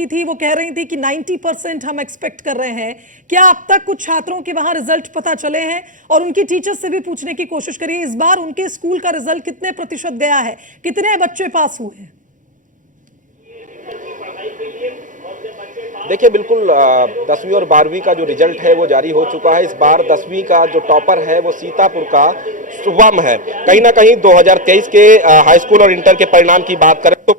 की थी, वो कह रही थी कि 90% हम एक्सपेक्ट कर रहे हैं। क्या अब तक कुछ छात्रों के वहां रिजल्ट पता चले हैं? और उनकी टीचर से भी पूछने की कोशिश करिए, इस बार उनके स्कूल का रिजल्ट कितने प्रतिशत गया है, कितने बच्चे पास हुए हैं? देखिए, बिल्कुल 10वीं और 12वीं का जो रिजल्ट है वो जारी हो चुका है। इस बार 10वीं का जो टॉपर है वो सीतापुर का शुभम है। कहीं ना कहीं 2023 के हाई स्कूल और इंटर के परिणाम की बात करें तो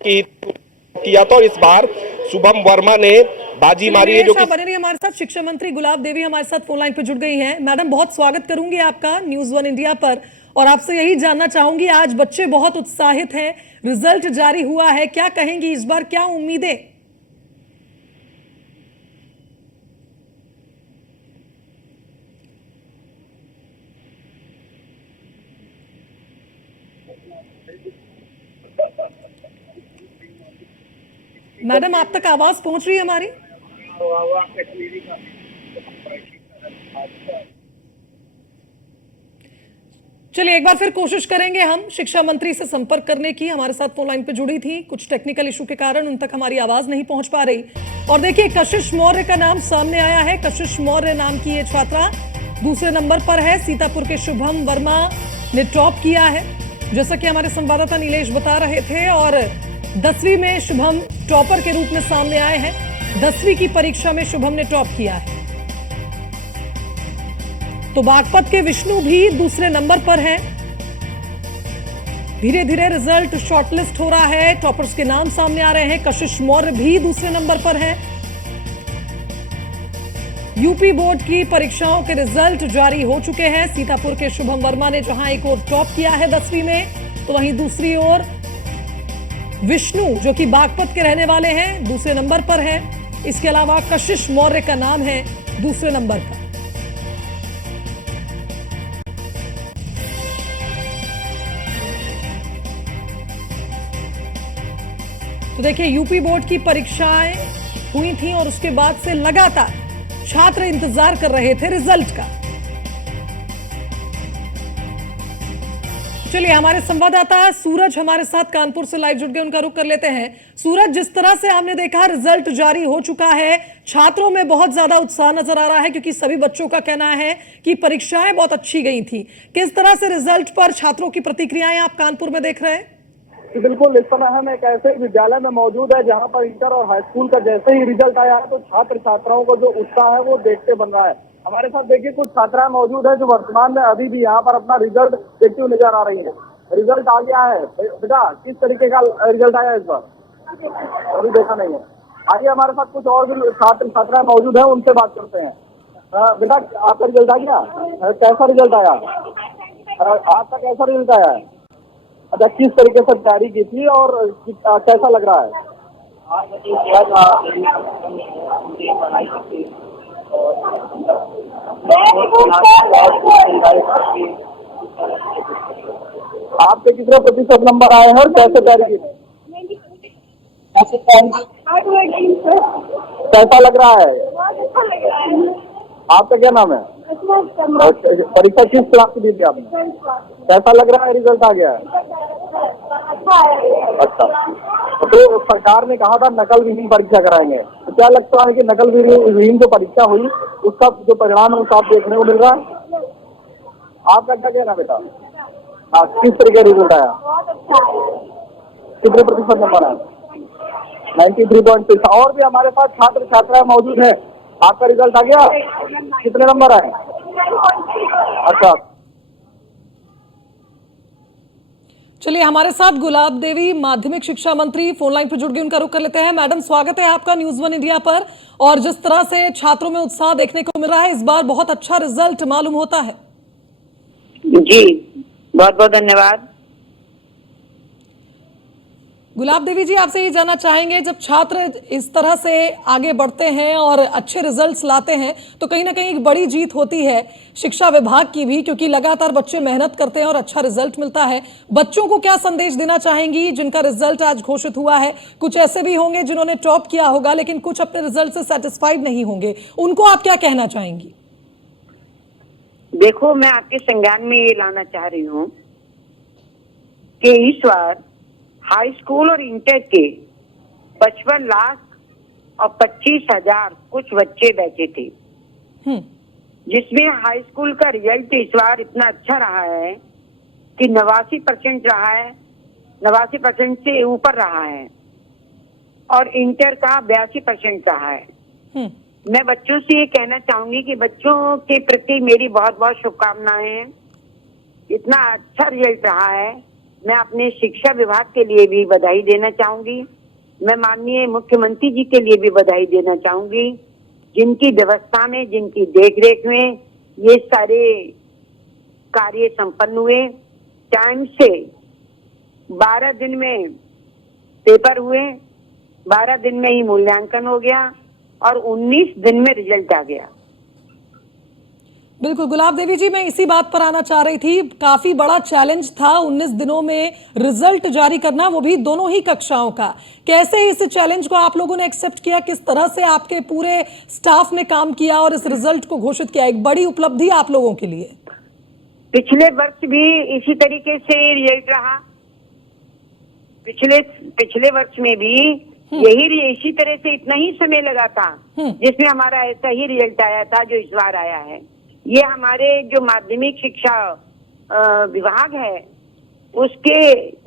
किया था, और इस बार शुभम वर्मा ने बाजी मारी है, जो कि बने रही हमारे साथ शिक्षा मंत्री गुलाब देवी हमारे साथ फोन लाइन पर जुड़ गई हैं। मैडम, बहुत स्वागत करूंगी आपका न्यूज़ 1 इंडिया पर, और आपसे यही जानना चाहूंगी, आज बच्चे बहुत उत्साहित हैं, रिजल्ट जारी हुआ है, क्या कहेंगी इस बार, क्या उम्मीदें? मैडम, आप तक आवाज पहुंच रही है हमारी? चलिए एक बार फिर कोशिश करेंगे हम शिक्षा मंत्री से संपर्क करने की। हमारे साथ फोन लाइन पे जुड़ी थी, कुछ टेक्निकल इशू के कारण उन तक हमारी आवाज नहीं पहुंच पा रही। और देखिए, कशिश मौर्य का नाम सामने आया है। कशिश मौर्य नाम की ये छात्रा दूसरे नंबर पर है। सीतापुर के शुभम वर्मा ने टॉप किया है, जैसा कि हमारे संवाददाता नीलेश बता रहे थे। और 10वीं में शुभम टॉपर के रूप में सामने आए हैं। 10वीं की परीक्षा में शुभम ने टॉप किया है। तो बागपत के विष्णु भी दूसरे नंबर पर हैं। धीरे धीरे रिजल्ट शॉर्टलिस्ट हो रहा है, टॉपर्स के नाम सामने आ रहे हैं। कशिश मौर्य भी दूसरे नंबर पर हैं। यूपी बोर्ड की परीक्षाओं के रिजल्ट जारी हो चुके हैं। सीतापुर के शुभम वर्मा ने जहां एक और टॉप किया है 10वीं में, तो वहीं दूसरी ओर विष्णु, जो कि बागपत के रहने वाले हैं, दूसरे नंबर पर है। इसके अलावा कशिश मौर्य का नाम है दूसरे नंबर पर। तो देखिए, यूपी बोर्ड की परीक्षाएं हुई थी और उसके बाद से लगातार छात्र इंतजार कर रहे थे रिजल्ट का। चलिए, हमारे संवाददाता सूरज हमारे साथ कानपुर से लाइव जुड़ गए, उनका रुख कर लेते हैं। सूरज, जिस तरह से हमने देखा रिजल्ट जारी हो चुका है, छात्रों में बहुत ज्यादा उत्साह नजर आ रहा है, क्योंकि सभी बच्चों का कहना है कि परीक्षाएं बहुत अच्छी गई थी। किस तरह से रिजल्ट पर छात्रों की प्रतिक्रियाएं आप कानपुर में देख रहे हैं? बिल्कुल, इस समय हम एक ऐसे विद्यालय में मौजूद है जहां पर इंटर और हाई स्कूल का जैसे ही रिजल्ट आया है तो छात्र छात्राओं को जो उत्साह है वो देखते बन रहा है। हमारे साथ देखिए कुछ छात्राएं मौजूद है जो वर्तमान में अभी भी यहाँ पर अपना रिजल्ट देखते हुए नजर आ रही है। रिजल्ट आ गया है बेटा, किस तरीके का रिजल्ट आया इस बार? अभी देखा नहीं है। आइए, हमारे साथ कुछ और भी छात्र छात्राएं मौजूद है, उनसे बात करते हैं। बेटा, आपका रिजल्ट आ गया? कैसा रिजल्ट आया? आपका कैसा रिजल्ट आया है? अच्छा, किस तरीके से तैयारी की थी और कैसा लग रहा है? आपके कितने प्रतिशत नंबर आए हैं और कैसे तैयारी की? कैसा लग रहा है? आपका क्या नाम है? परीक्षा किस क्लास की दी थी आपने? कैसा लग रहा है रिजल्ट आ गया है? अच्छा, तो सरकार ने कहा था नकल विहीन परीक्षा कराएंगे, तो क्या लगता है कि नकल विहीन जो परीक्षा हुई उसका जो परिणाम है उसका आप देखने को मिल रहा है? आपका क्या कहना बेटा? किस तरीके का रिजल्ट आया? कितने प्रतिशत नंबर आया? 93.6। और भी हमारे पास छात्र छात्राएं मौजूद है। आपका रिजल्ट आ गया? कितने नंबर आए? अच्छा, चलिए, हमारे साथ गुलाब देवी माध्यमिक शिक्षा मंत्री फोन लाइन पर जुड़ गए, उनका रुख कर लेते हैं। मैडम, स्वागत है आपका न्यूज़ 1 इंडिया पर। और जिस तरह से छात्रों में उत्साह देखने को मिल रहा है, इस बार बहुत अच्छा रिजल्ट मालूम होता है। जी, बहुत बहुत धन्यवाद। गुलाब देवी जी, आपसे ये जानना चाहेंगे, जब छात्र इस तरह से आगे बढ़ते हैं और अच्छे रिजल्ट्स लाते हैं तो कहीं ना कहीं एक बड़ी जीत होती है शिक्षा विभाग की भी, क्योंकि लगातार बच्चे मेहनत करते हैं और अच्छा रिजल्ट मिलता है। बच्चों को क्या संदेश देना चाहेंगी जिनका रिजल्ट आज घोषित हुआ है? कुछ ऐसे भी होंगे जिन्होंने टॉप किया होगा, लेकिन कुछ अपने रिजल्ट से सेटिस्फाइड नहीं होंगे, उनको आप क्या कहना चाहेंगी? देखो, मैं आपके संज्ञान में ये लाना चाह रही हूँ कि इस बार हाई स्कूल और इंटर के 55 लाख और 25,000 कुछ बच्चे बैठे थे, जिसमें हाई स्कूल का रिजल्ट इस बार इतना अच्छा रहा है कि 89% रहा है, 89% से ऊपर रहा है, और इंटर का 82% रहा है। मैं बच्चों से ये कहना चाहूंगी कि बच्चों के प्रति मेरी बहुत बहुत शुभकामनाएं हैं। इतना अच्छा रिजल्ट रहा है, मैं अपने शिक्षा विभाग के लिए भी बधाई देना चाहूंगी। मैं माननीय मुख्यमंत्री जी के लिए भी बधाई देना चाहूंगी, जिनकी व्यवस्था में, जिनकी देखरेख में ये सारे कार्य संपन्न हुए। टाइम से 12 दिन में पेपर हुए, 12 दिन में ही मूल्यांकन हो गया और 19 दिन में रिजल्ट आ गया। बिल्कुल गुलाब देवी जी, मैं इसी बात पर आना चाह रही थी। काफी बड़ा चैलेंज था 19 दिनों में रिजल्ट जारी करना, वो भी दोनों ही कक्षाओं का। कैसे इस चैलेंज को आप लोगों ने एक्सेप्ट किया, किस तरह से आपके पूरे स्टाफ ने काम किया और इस रिजल्ट को घोषित किया? एक बड़ी उपलब्धि आप लोगों के लिए। पिछले वर्ष भी इसी तरीके से रिजल्ट रहा, पिछले वर्ष में भी इसी तरह से इतना ही समय लगा था, जिसमें हमारा ऐसा ही रिजल्ट आया था जो इस बार आया है। ये हमारे जो माध्यमिक शिक्षा विभाग है, उसके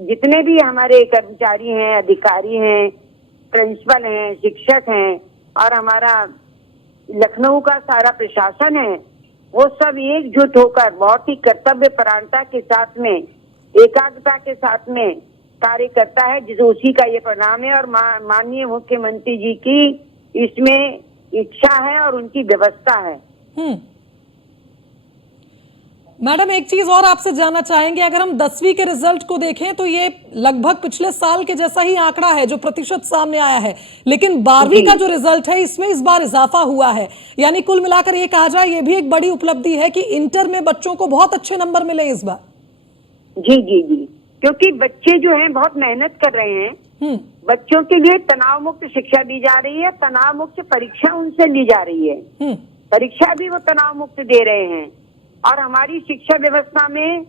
जितने भी हमारे कर्मचारी हैं, अधिकारी हैं, प्रिंसिपल हैं, शिक्षक हैं और हमारा लखनऊ का सारा प्रशासन है, वो सब एकजुट होकर बहुत ही कर्तव्य परायणता के साथ में, एकाग्रता के साथ में कार्य करता है, जिस उसी का ये परिणाम है। और माननीय मुख्यमंत्री जी की इसमें इच्छा है और उनकी व्यवस्था है। मैडम, एक चीज और आपसे जानना चाहेंगे। अगर हम 10वीं के रिजल्ट को देखें तो ये लगभग पिछले साल के जैसा ही आंकड़ा है जो प्रतिशत सामने आया है, लेकिन 12वीं का जो रिजल्ट है इसमें इस बार इजाफा हुआ है। यानी कुल मिलाकर ये कहा जाए, ये भी एक बड़ी उपलब्धि है कि इंटर में बच्चों को बहुत अच्छे नंबर मिले इस बार। जी जी जी, क्योंकि बच्चे जो हैं बहुत मेहनत कर रहे हैं। बच्चों के लिए तनाव मुक्त शिक्षा दी जा रही है, तनाव मुक्त परीक्षा उनसे ली जा रही है, परीक्षा भी वो तनाव मुक्त दे रहे हैं। और हमारी शिक्षा व्यवस्था में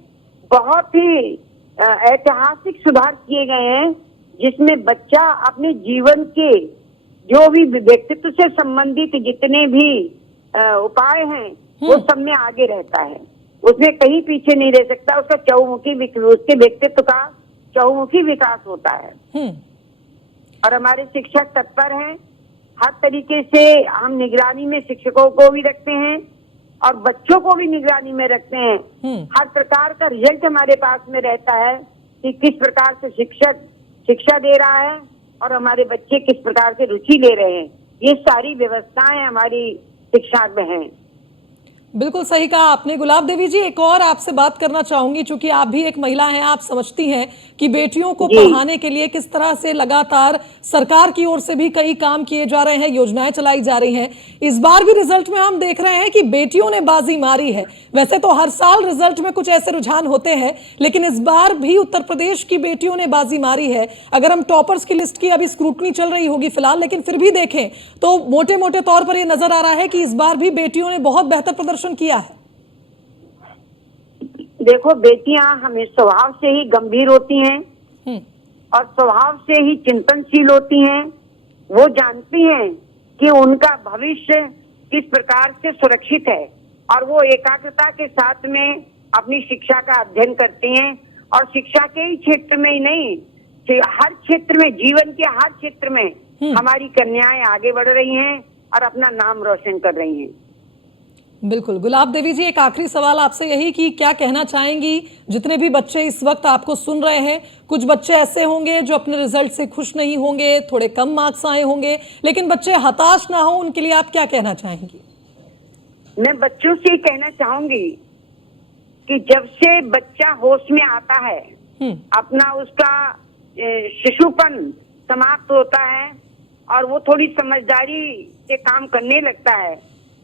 बहुत ही ऐतिहासिक सुधार किए गए हैं, जिसमें बच्चा अपने जीवन के जो भी व्यक्तित्व से संबंधित जितने भी उपाय हैं वो सब में आगे रहता है, उसमें कहीं पीछे नहीं रह सकता। उसका उसके व्यक्तित्व का चहुमुखी विकास होता है। और हमारे शिक्षक तत्पर हैं, हर तरीके से हम निगरानी में शिक्षकों को भी रखते हैं और बच्चों को भी निगरानी में रखते हैं। हर प्रकार का रिजल्ट हमारे पास में रहता है कि किस प्रकार से शिक्षक शिक्षा दे रहा है और हमारे बच्चे किस प्रकार से रुचि ले रहे हैं। ये सारी व्यवस्थाएं हमारी शिक्षा में हैं। बिल्कुल सही कहा आपने। गुलाब देवी जी, एक और आपसे बात करना चाहूंगी, चूंकि आप भी एक महिला हैं, आप समझती हैं कि बेटियों को पढ़ाने के लिए किस तरह से लगातार सरकार की ओर से भी कई काम किए जा रहे हैं, योजनाएं चलाई जा रही हैं। इस बार भी रिजल्ट में हम देख रहे हैं कि बेटियों ने बाजी मारी है। वैसे तो हर साल रिजल्ट में कुछ ऐसे रुझान होते हैं, लेकिन इस बार भी उत्तर प्रदेश की बेटियों ने बाजी मारी है। अगर हम टॉपर्स की लिस्ट की अभी स्क्रूटनी चल रही होगी फिलहाल, लेकिन फिर भी देखें तो मोटे मोटे तौर पर यह नजर आ रहा है कि इस बार भी बेटियों ने बहुत बेहतर प्रदर्शन किया है। देखो, बेटियां हमें स्वभाव से ही गंभीर होती हैं और स्वभाव से ही चिंतनशील होती हैं। वो जानती हैं कि उनका भविष्य किस प्रकार से सुरक्षित है और वो एकाग्रता के साथ में अपनी शिक्षा का अध्ययन करती हैं। और शिक्षा के ही क्षेत्र में ही नहीं, हर क्षेत्र में, जीवन के हर क्षेत्र में हमारी कन्याएं आगे बढ़ रही हैं और अपना नाम रोशन कर रही हैं। बिल्कुल। गुलाब देवी जी, एक आखिरी सवाल आपसे यही कि क्या कहना चाहेंगी, जितने भी बच्चे इस वक्त आपको सुन रहे हैं, कुछ बच्चे ऐसे होंगे जो अपने रिजल्ट से खुश नहीं होंगे, थोड़े कम मार्क्स आए होंगे, लेकिन बच्चे हताश ना हो, उनके लिए आप क्या कहना चाहेंगी? मैं बच्चों से कहना चाहूंगी कि जब से बच्चा होश में आता है, अपना उसका शिशुपन समाप्त होता है और वो थोड़ी समझदारी से काम करने लगता है,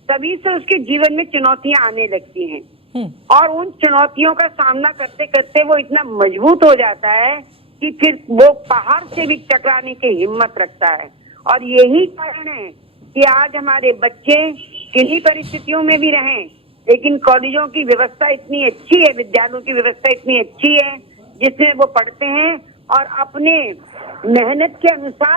तभी से उसके जीवन में चुनौतियां आने लगती हैं। और उन चुनौतियों का सामना करते करते वो इतना मजबूत हो जाता है कि फिर वो पहाड़ से भी टकराने की हिम्मत रखता है। और यही कारण है कि आज हमारे बच्चे किन्हीं परिस्थितियों में भी रहें, लेकिन कॉलेजों की व्यवस्था इतनी अच्छी है, विद्यालयों की व्यवस्था इतनी अच्छी है, जिसमें वो पढ़ते हैं और अपने मेहनत के अनुसार